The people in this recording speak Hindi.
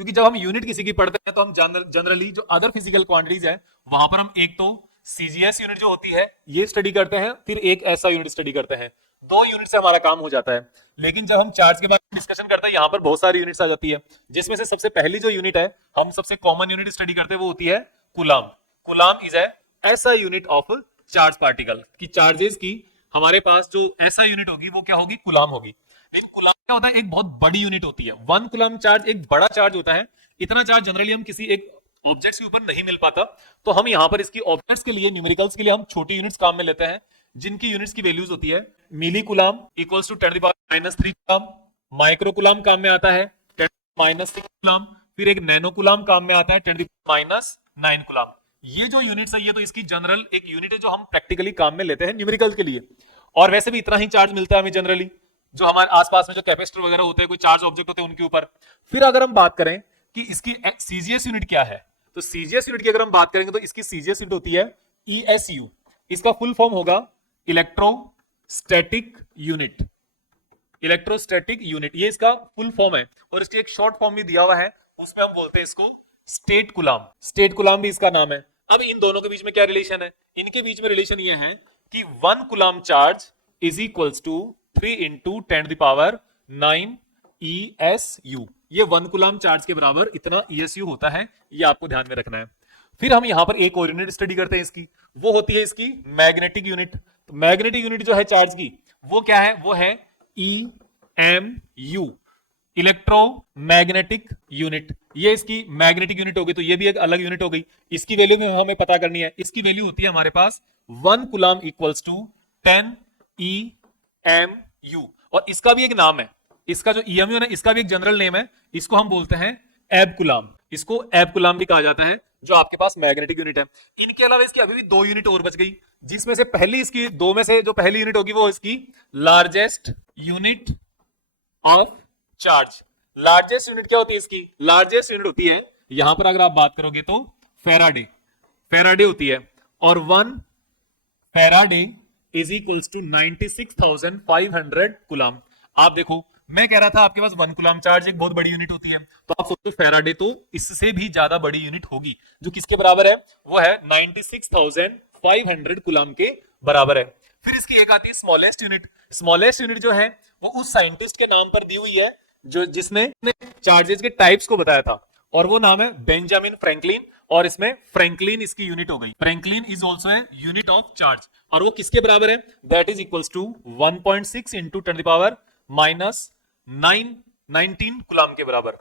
क्योंकि जब हम यूनिट किसी की पढ़ते हैं तो हम जनरली जो अदर फिजिकल क्वांटिटीज है वहां पर हम एक तो सीजीएस यूनिट जो होती है ये स्टडी करते हैं, फिर एक ऐसा यूनिट स्टडी करते हैं। 2 यूनिट से हमारा काम हो जाता है। लेकिन जब हम चार्ज के बारे में डिस्कशन करते हैं यहाँ पर बहुत सारी यूनिट्स आ जाती है, जिसमें से सबसे पहली जो यूनिट है, हम सबसे कॉमन यूनिट स्टडी करते हैं, वो होती है कूलाम। कूलाम इज ऐसा यूनिट ऑफ चार्ज पार्टिकल की चार्जेस की हमारे पास जो ऐसा यूनिट होगी वो क्या होगी, कूलाम होगी। लेकिन कूलाम क्या होता है, एक बहुत बड़ी यूनिट होती है। 1 कूलाम चार्ज एक बड़ा चार्ज होता है। इतना चार्ज जनरली हम किसी एक ऑब्जेक्ट्स के ऊपर नहीं मिल पाता, तो हम यहाँ पर इसकी ऑब्जेक्ट्स के लिए, न्यूमेरिकल्स के लिए हम छोटी यूनिट्स काम में लेते हैं, जिनकी यूनिट्स की वैल्यूज होती है milli coulomb equals to 10⁻³ coulomb, micro coulomb काम में आता है 10⁻⁶ कूलाम, फिर एक नैनो कूलाम काम में आता है 10⁻⁹ कूलाम। ये जो यूनिट्स है ये तो इसकी जनरल एक यूनिट है जो हम प्रैक्टिकली काम में लेते हैं न्यूमेरिकल के लिए। और वैसे भी इतना ही चार्ज मिलता है हमें जनरली, जो हमारे आसपास में जो कैपेसिटर वगैरह होते हैं, कोई चार्ज ऑब्जेक्ट होते हैं उनके ऊपर। फिर अगर हम बात करें कि इसकी सीजीएस यूनिट क्या है, तो सीजीएस यूनिट की अगर हम बात करेंगे तो इसकी सीजीएस यूनिट होती है ईएसयू। इसका फुल फॉर्म होगा इलेक्ट्रोस्टैटिक यूनिट। इलेक्ट्रोस्टैटिक यूनिट ये इसका फुल फॉर्म है, और इसकी एक शॉर्ट फॉर्म भी दिया हुआ है, उसमें हम बोलते हैं इसको स्टेट कूलाम। स्टेट कूलाम भी इसका नाम है। अब इन दोनों के बीच में क्या रिलेशन है, इनके बीच में रिलेशन ये है कि 1 coulomb charge is equals to 3 × 10⁹ ESU। ये 1 कूलाम चार्ज के बराबर इतना ESU होता है, ये आपको ध्यान में रखना है। फिर हम यहां पर एक और यूनिट स्टडी करते हैं इसकी, वो होती है इसकी मैग्नेटिक यूनिट। तो मैग्नेटिक यूनिट जो है चार्ज की, वो क्या है, वो है EMU, इलेक्ट्रोमैग्नेटिक यूनिट। ये इसकी मैग्नेटिक यूनिट होगी, तो ये भी एक अलग यूनिट हो गई। इसकी वैल्यू में हमें पता करनी है। इसकी वैल्यू होती है हमारे पास 1 कूलाम इक्वल्स टू 10 EMU, और इसका भी एक नाम है। इसका जो EMU है ना, इसका भी एक जनरल नेम है, इसको हम बोलते हैं एब कूलाम। इसको एब कूलाम भी कहा जाता है, जो आपके पास मैग्नेटिक यूनिट है। इनके अलावा इसकी अभी भी 2 यूनिट और बच गई, जिसमें से पहली, इसकी 2 में से जो पहली यूनिट होगी वो इसकी largest unit of charge. Largest unit क्या होती है इसकी, लार्जेस्ट यूनिट होती है, यहां पर अगर आप बात करोगे तो फेराडे। फेराडे होती है, और 1 faraday is equals to 96,500 coulomb. आप देखो, मैं कह रहा था आपके पास 1 कूलाम चार्ज एक बहुत बड़ी यूनिट होती है, तो आप सोचो फेराडे तो इससे भी ज्यादा बड़ी यूनिट होगी, जो किसके बराबर है, वो है 96,500 कूलाम के बराबर है। फिर इसकी एक आती है स्मॉलेस्ट यूनिट। स्मॉलेस्ट यूनिट जो है वो उस साइंटिस्ट के नाम पर दी हुई है जो जिसने चार्जेस के टाइप्स को बताया था, और वो नाम है बेंजामिन फ्रैंकलिन। और इसमें फ्रैंकलिन इसकी यूनिट हो गई। Franklin is also a unit of charge, और वो किसके बराबर है, that is equals to 1.6 × 10⁻⁹ 19 coulomb के बराबर।